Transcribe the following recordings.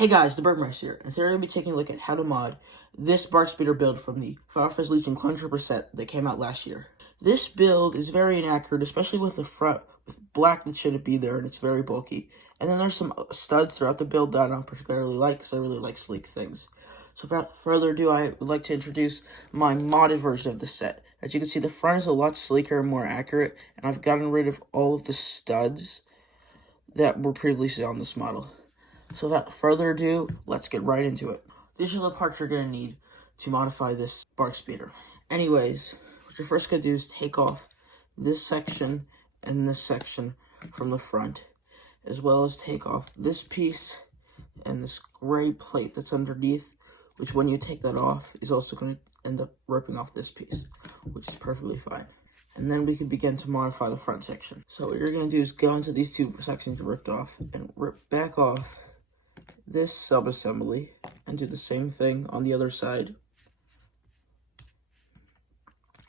Hey guys, the BARC here, and today we're going to be taking a look at how to mod this BARC speeder build from the Final Legion Cleanser set that came out last year. This build is very inaccurate, especially with the front with black that shouldn't be there, and it's very bulky. And then there's some studs throughout the build that I don't particularly like, because I really like sleek things. So without further ado, I would like to introduce my modded version of the set. As you can see, the front is a lot sleeker and more accurate, and I've gotten rid of all of the studs that were previously on this model. So without further ado, let's get right into it. These are the parts you're going to need to modify this BARC speeder. Anyways, what you're first going to do is take off this section and this section from the front, as well as take off this piece and this gray plate that's underneath, which when you take that off is also going to end up ripping off this piece, which is perfectly fine. And then we can begin to modify the front section. So what you're going to do is go into these two sections you ripped off and rip back off this sub-assembly and do the same thing on the other side.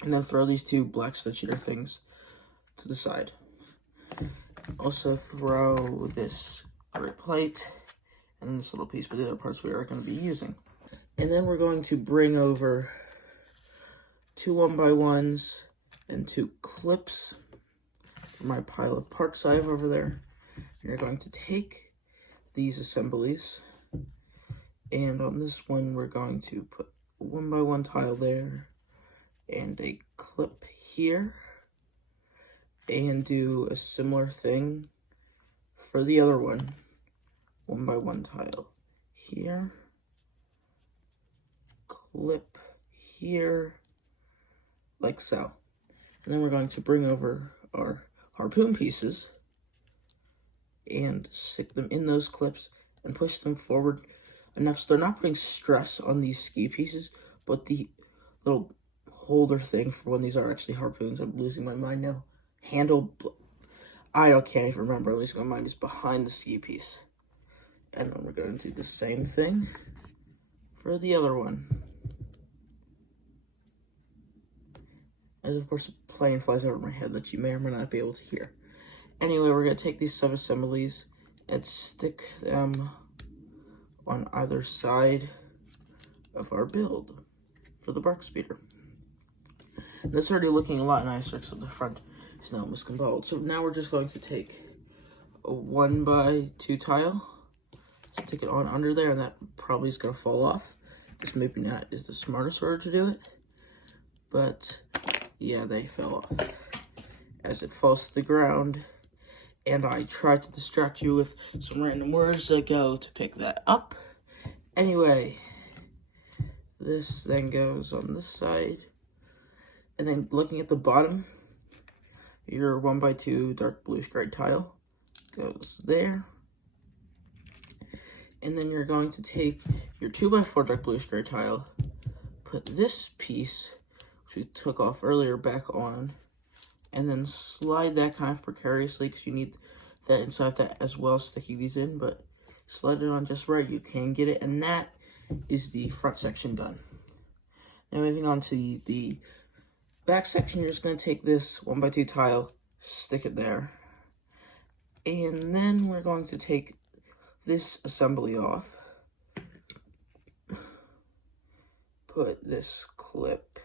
And then throw these two black stud cheater things to the side. Also throw this gray plate and this little piece, but the other parts we are going to be using. And then we're going to bring over two 1x1s and two clips from my pile of parts I have over there. And you're going to take these assemblies, and on this one we're going to put a 1x1 tile there and a clip here, and do a similar thing for the other one. 1x1 tile here, clip here, like so. And then we're going to bring over our harpoon pieces and stick them in those clips and push them forward enough so they're not putting stress on these ski pieces, but the little holder thing for when these are actually harpoons. I'm losing my mind now. Can't even remember. I'm losing my mind. Is behind the ski piece. And then we're going to do the same thing for the other one. As of course a plane flies over my head that you may or may not be able to hear. Anyway, we're going to take these sub-assemblies and stick them on either side of our build for the BARC speeder. And that's already looking a lot nicer, except the front is now miscombobbled. So now we're just going to take a 1x2 tile, stick it on under there, and that probably is going to fall off. This maybe not is the smartest way to do it, but yeah, they fell off. As it falls to the ground, and I tried to distract you with some random words that go to pick that up. Anyway, this then goes on this side. And then looking at the bottom, your 1x2 dark bluish gray tile goes there. And then you're going to take your 2x4 dark bluish gray tile, put this piece, which we took off earlier, back on, and then slide that kind of precariously, because you need that inside that as well, sticking these in, but slide it on just right, you can get it, and that is the front section done. Now moving on to the back section, you're just going to take this 1x2 tile, stick it there, and then we're going to take this assembly off, put this clip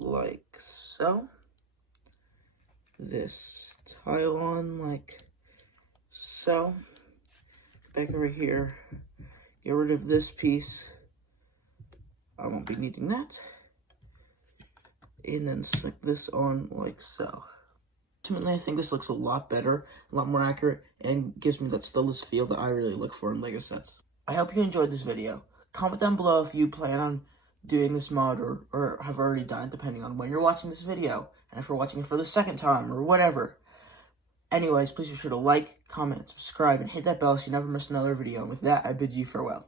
like so, this tile on like so, back over here, get rid of this piece, I won't be needing that, and then stick this on like so. Ultimately, I think this looks a lot better, a lot more accurate, and gives me that stylus feel that I really look for in LEGO sets. I hope you enjoyed this video. Comment down below if you plan on doing this mod or have already done it, depending on when you're watching this video, and if you're watching it for the second time or whatever. Anyways, please be sure to like, comment, subscribe, and hit that bell so you never miss another video. And with that, I bid you farewell.